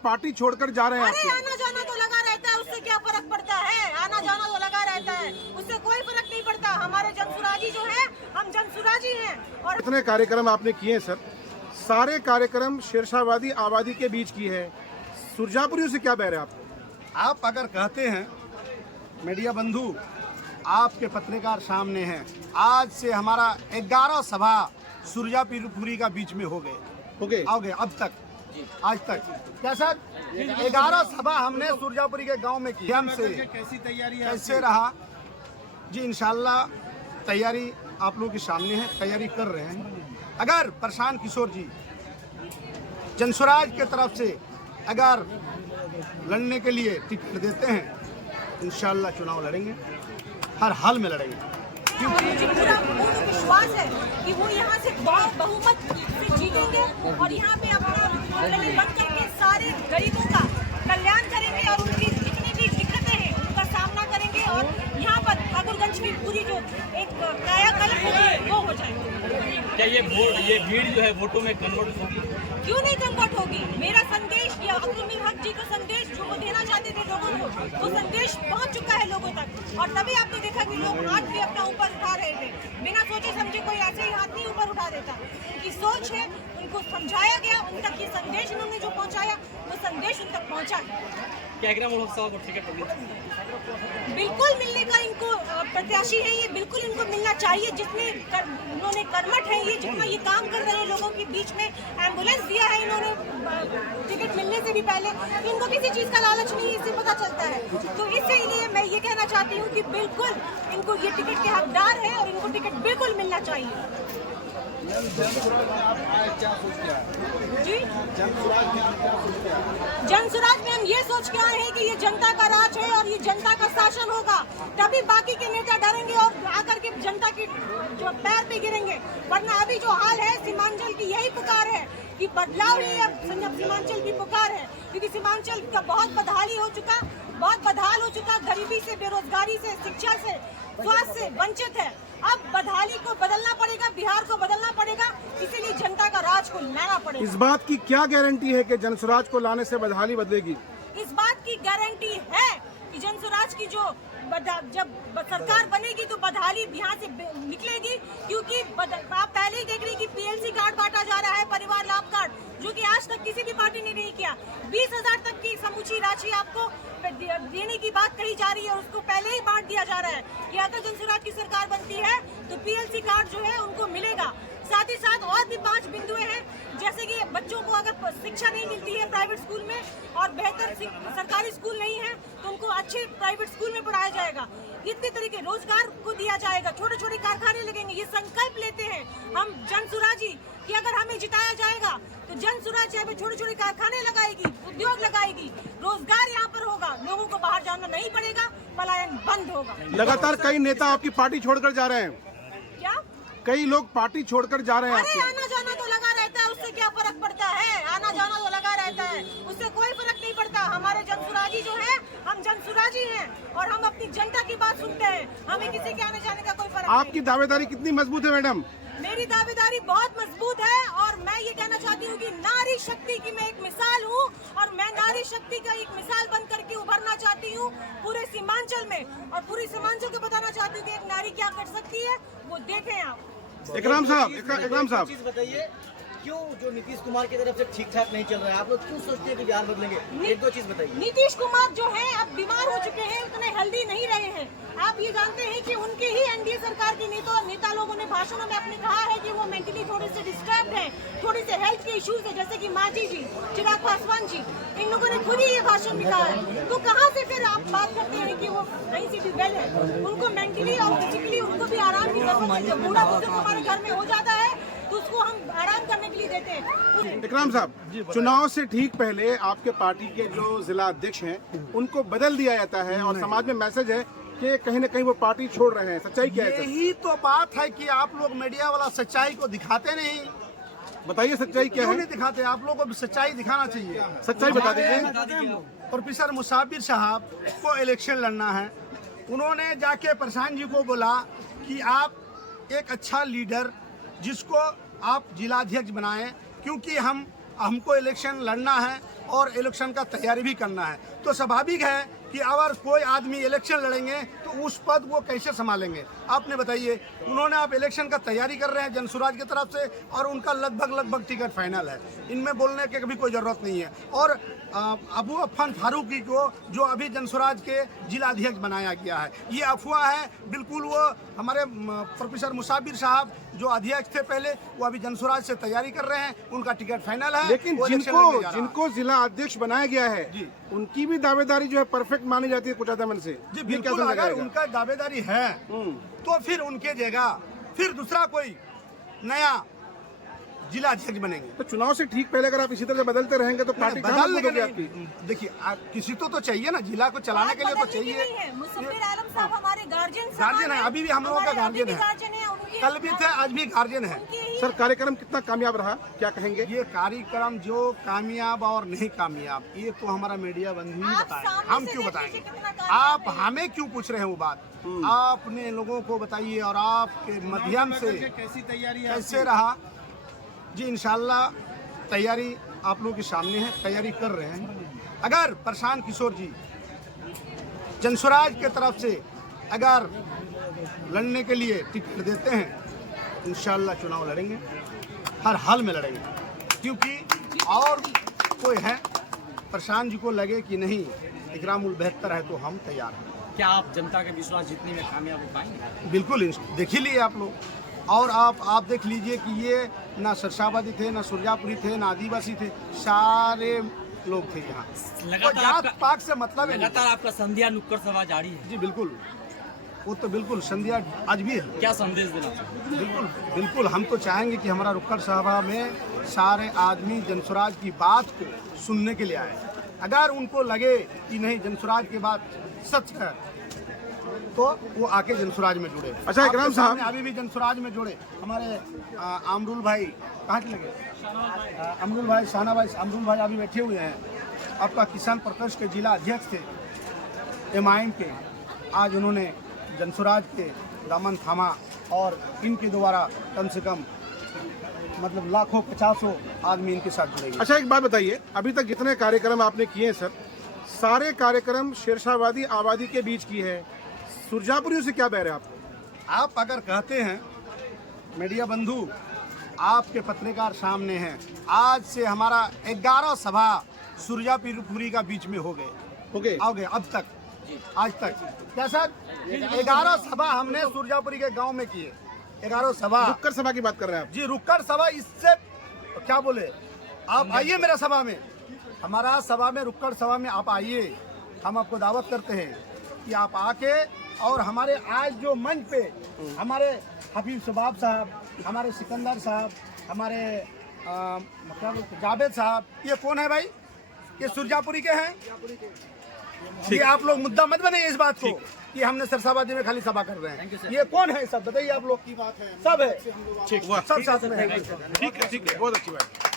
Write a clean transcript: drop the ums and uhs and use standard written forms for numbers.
लोग पार्टी छोड़कर जा रहे हैं। अरे आना जाना तो लगा रहता है, उससे क्या फर्क पड़ता है? आना जाना तो लगा रहता है, उससे कोई फर्क नहीं पड़ता। हमारे जनसुराजी जो है, हम जनसुराजी हैं। और कितने कार्यक्रम आपने किए हैं सर? सारे कार्यक्रम शेरशाहवादी आबादी के बीच की है। सुरजापुरियों से क्या बहर है आपको? आप अगर कहते हैं मीडिया बंधु, आपके पत्रकार सामने हैं, आज से हमारा 11 सभा सुरजापुरी का बीच में हो गए अब तक, आज तक क्या सर 11 सभा हमने सुरजापुरी के गांव में की। हमसे कैसी तैयारी है? कैसे रहा जी? इंशाल्लाह तैयारी आप लोगों के सामने है, तैयारी कर रहे हैं। अगर प्रशांत किशोर जी जनसुराज के तरफ से अगर लड़ने के लिए टिकट देते हैं, इंशाल्लाह चुनाव लड़ेंगे, हर हाल में लड़ेंगे। मुझे पूरा पूर्ण विश्वास है कि वो यहाँ से बहुमत से जीतेंगे और यहाँ पे अपना रैली बंद करके सारे गरीबों का कल्याण करेंगे और उनकी जितनी भी दिक्कतें हैं उनका सामना करेंगे और यहाँ पर ठाकुरगंज की पूरी जो एक कायाकल्प होगी वो हो जाएगी। क्या ये भीड़ जो है वोटों में कन्वर्ट होगी? क्यों नहीं कन्वर्ट होगी? मेरा संदेश या अब्दुल हक जी को संदेश जो वो देना चाहते थे लोगों को, वो संदेश पहुंच चुका है लोगों तक। और तभी आपने देखा कि लोग हाथ भी अपना ऊपर उठा रहे थे, बिना सोचे समझे कोई ऐसे ही हाथ नहीं ऊपर उठा देता। उनकी सोच है, उनको समझाया गया, उन तक ये संदेश इन्होंने जो पहुँचाया वो संदेश उन तक पहुँचा है। क्या लोकसभा को टिकट बिल्कुल मिलने का इनको प्रत्याशी है, ये बिल्कुल इनको मिलना चाहिए। जितने उन्होंने कर्मठ है, ये जितना ये काम कर रहे हैं लोगों के बीच में, एम्बुलेंस दिया है इन्होंने टिकट मिलने से भी पहले, इनको किसी चीज़ का लालच नहीं, इससे पता चलता है। तो इसीलिए मैं ये कहना चाहती हूँ कि बिल्कुल इनको ये टिकट के हकदार है और इनको टिकट बिल्कुल मिलना चाहिए। जी जनसुराज में हम ये सोच के आए हैं कि ये जनता का राज है और ये जनता का शासन होगा, तभी बाकी के नेता डरेंगे और आकर के जनता के जो पैर पे गिरेंगे। वरना अभी जो हाल है, सीमांचल की यही पुकार है कि बदलाव ही अब सीमांचल की पुकार है, क्योंकि सीमांचल का बहुत बदहाली हो चुका, बहुत बदहाल हो चुका, गरीबी से, बेरोजगारी से, शिक्षा से, स्वास्थ्य से वंचित है। अब बदहाली को बदलना पड़ेगा, बिहार को बदलना पड़ेगा, इसीलिए जनता का राज को लाना पड़ेगा। इस बात की क्या गारंटी है कि जनसुराज को लाने से बदहाली बदलेगी? इस बात की गारंटी है कि जनसुराज की जो जब सरकार बनेगी तो बदहाली यहाँ से निकलेगी, क्योंकि आप पहले ही देख रही कि पीएलसी कार्ड बांटा जा रहा है, परिवार लाभ कार्ड, जो कि आज तक किसी भी पार्टी ने नहीं किया। 20,000 तक की समूची राशि आपको देने की बात कही जा रही है, उसको पहले ही बांट दिया जा रहा है कि अगर जनसुराज की सरकार बनती है तो पीएलसी कार्ड जो है उनको मिलेगा। साथ ही साथ और भी 5 बिंदुएं हैं, जैसे कि बच्चों को अगर शिक्षा नहीं मिलती है प्राइवेट स्कूल में और बेहतर सरकारी स्कूल नहीं है तो उनको अच्छे प्राइवेट स्कूल में पढ़ाया जाएगा। इतने तरीके रोजगार को दिया जाएगा, छोटे छोटे कारखाने लगेंगे। ये संकल्प लेते हैं हम जनसुराजी कि अगर हमें जिताया जाएगा तो जनसुराज यहाँ पे छोटे छोटे कारखाने लगाएगी, उद्योग लगाएगी, रोजगार यहाँ पर होगा, लोगों को बाहर जाना नहीं पड़ेगा, पलायन बंद होगा। लगातार कई नेता आपकी पार्टी छोड़कर जा रहे हैं। क्या कई लोग पार्टी छोड़कर जा रहे हैं? अरे आना जाना तो लगा रहता है, उससे क्या फर्क पड़ता है? आना जाना तो लगा रहता है, उससे कोई फर्क नहीं पड़ता। हमारे जनसुराजी जो है, हम जनसुराजी हैं और हम अपनी जनता की बात सुनते हैं, हमें किसी के आने जाने का कोई फर्क नहीं। आपकी दावेदारी कितनी मजबूत है मैडम? मेरी दावेदारी बहुत मजबूत है और मैं ये कहना चाहती हूँ कि नारी शक्ति की मैं एक मिसाल हूँ और मैं नारी शक्ति का एक मिसाल बन करके उभरना चाहती हूँ पूरे सीमांचल में, और पूरे सीमांचल को बताना चाहती हूँ कि एक नारी क्या कर सकती है, वो देखें आप। इकराम साहब चीज बताइए, क्यों जो नीतीश कुमार की तरफ से ठीक ठाक नहीं चल रहा है, आप लोग क्यों सोचते हैं कि बिहार बदलेंगे? एक दो चीज बताइए। नीतीश कुमार जो है अब बीमार हो चुके हैं, उतने हेल्दी नहीं रहे हैं। आप ये जानते हैं कि उनके ही एनडीए सरकार के नेता लोगों ने भाषणों में अपने कहा है कि वो मेंटली थोड़े से डिस्टर्ब हैं, थोड़ी से हेल्थ के इश्यूज है, जैसे कि मांझी जी, चिराग पासवान जी, इन लोगों ने खुद ही ये भाषण में कहा है। तो कहाँ से फिर आप बात करते हैं कि वो कहीं से भी वेल है? उनको मेंटली और फिजिकली उनको भी आराम की जरूरत है। जब बूढ़ा बुजुर्ग हमारे घर में हो जाता है तो उसको हम आराम करने के लिए देते हैं। इकराम साहब, चुनाव से ठीक पहले आपके पार्टी के जो जिला अध्यक्ष हैं उनको बदल दिया जाता है और समाज में मैसेज है कि कहीं न कहीं वो पार्टी छोड़ रहे हैं। सच्चाई क्या है? यही तो बात है कि आप लोग मीडिया वाला सच्चाई को दिखाते नहीं। बताइए सच्चाई क्या क्यों है? नहीं दिखाते? आप लोगों को भी सच्चाई दिखाना चाहिए। सच्चाई बता दीजिए। प्रोफेसर मुसाफिर साहब को इलेक्शन लड़ना है, उन्होंने जाके प्रशांत जी को बोला कि आप एक अच्छा लीडर जिसको आप जिलाध्यक्ष बनाएं, क्योंकि हमको इलेक्शन लड़ना है और इलेक्शन का तैयारी भी करना है। तो स्वाभाविक है कि अगर कोई आदमी इलेक्शन लड़ेंगे तो उस पद वो कैसे संभालेंगे, आपने बताइए। उन्होंने आप इलेक्शन का तैयारी कर रहे हैं जनसुराज की तरफ से और उनका लगभग टिकट फाइनल है, इनमें बोलने की कभी कोई ज़रूरत नहीं है। और अबू अफान फारूकी को जो अभी जनसुराज के जिला अध्यक्ष बनाया गया है, ये अफवाह है बिल्कुल। वो हमारे प्रोफेसर मुसाबिर साहब जो अध्यक्ष थे पहले, वो अभी जनसुराज से तैयारी कर रहे हैं, उनका टिकट फाइनल है। लेकिन वो इलेक्शन लड़ने जा रहा है। जिनको जिला अध्यक्ष बनाया गया है जी, उनकी भी दावेदारी जो है परफेक्ट मानी जाती है कुछ मन से। जी ये बिल्कुल, कैसे अगर लगाएगा? उनका दावेदारी है तो फिर उनके जगह फिर दूसरा कोई नया जिला अध्यक्ष बनेंगे। तो चुनाव से ठीक पहले अगर आप इसी तरह से बदलते रहेंगे तो पार्टी कहाँ बदलने के मजबूत होगी लिए आपकी? देखिए, किसी तो चाहिए ना, जिला को चलाने के लिए तो चाहिए। मुसब्बिर आलम साहब हमारे गार्जियन है, अभी भी हम लोगों का गार्जियन है, कल भी थे आज भी गार्जियन है। सर कार्यक्रम कितना कामयाब रहा, क्या कहेंगे? ये कार्यक्रम जो कामयाब और नहीं कामयाब, ये तो हमारा मीडिया बंधु ही आप बताएंगे, सामने हम से क्यों देख बताएंगे? लीजिए कितना कामयाब आप है। हमें क्यों पूछ रहे हैं वो बात? आपने लोगों को बताइए और आपके माध्यम से कैसी तैयारी कैसे रहा। जी इंशाल्लाह तैयारी आप लोगों के सामने है, तैयारी कर रहे हैं। अगर प्रशांत किशोर जी जनसुराज के तरफ से अगर लड़ने के लिए टिकट देते हैं, इंशाल्लाह चुनाव लड़ेंगे, हर हाल में लड़ेंगे। क्योंकि और कोई है, प्रशांत जी को लगे कि नहीं इकरामुल बेहतर है तो हम तैयार हैं। क्या आप जनता के विश्वास जीतने में कामयाब हो पाएंगे? बिल्कुल, देख ही लिए आप लोग। और आप देख लीजिए कि ये ना सरसाबादी थे, ना सुरजापुरी थे, ना आदिवासी थे, सारे लोग थे यहाँ। तो जात पात से मतलब है नहीं। लगातार आपका संध्या नुक्कड़ सभा जारी है। जी बिल्कुल, वो तो बिल्कुल संध्या आज भी है। क्या संदेश देना चाहते बिल्कुल बिल्कुल, हम तो चाहेंगे कि हमारा रुक्कड़ सभा में सारे आदमी जनसुराज की बात को सुनने के लिए आए। अगर उनको लगे कि नहीं जनसुराज की बात सच है तो वो आके जनसुराज में जुड़े। अच्छा इकराम साहब, अभी भी जनसुराज में जुड़े। हमारे अमरुल भाई कहाँ के लगे? अमरुल भाई, शाना भाई, अमरुल भाई अभी बैठे हुए हैं। आपका किसान प्रकोष्ठ के जिला अध्यक्ष थे MIM के, आज उन्होंने जनसुराज के दामन थामा और इनके द्वारा कम से कम मतलब लाखों 50 आदमी इनके साथ जुड़ेंगे। अच्छा एक बात बताइए, अभी तक जितने कार्यक्रम आपने किए हैं सर, सारे कार्यक्रम शेरशाहवादी आबादी के बीच की है, सुरजापुरियों से क्या बैर है आपको? आप अगर कहते हैं मीडिया बंधु, आपके पत्रकार सामने हैं, आज से हमारा 11 सभा सुरजापुरी का बीच में हो गए अब तक, आज तक क्या सर 11 सभा हमने सुरजापुरी के गांव में किए। 11 सभा, रुक्कड़ सभा की बात कर रहे हैं आप? जी रुक्कड़ सभा। इससे क्या बोले, आप आइए मेरा सभा में, हमारा सभा में, रुक्कड़ सभा में आप आइए। हम आपको दावत करते हैं कि आप आके और हमारे आज जो मंच पे हमारे हफीज शबाब साहब, हमारे सिकंदर साहब, हमारे मतलब जावेद साहब, ये कौन है भाई? ये सुरजापुरी के हैं। ये आप लोग मुद्दा मत बनाइए इस बात को कि हमने सरसाबादी में खाली सभा कर रहे हैं। ये कौन है सब बताइए आप लोग की बात है, सब है, सब साथ में है। ठीक है, बहुत अच्छी बात।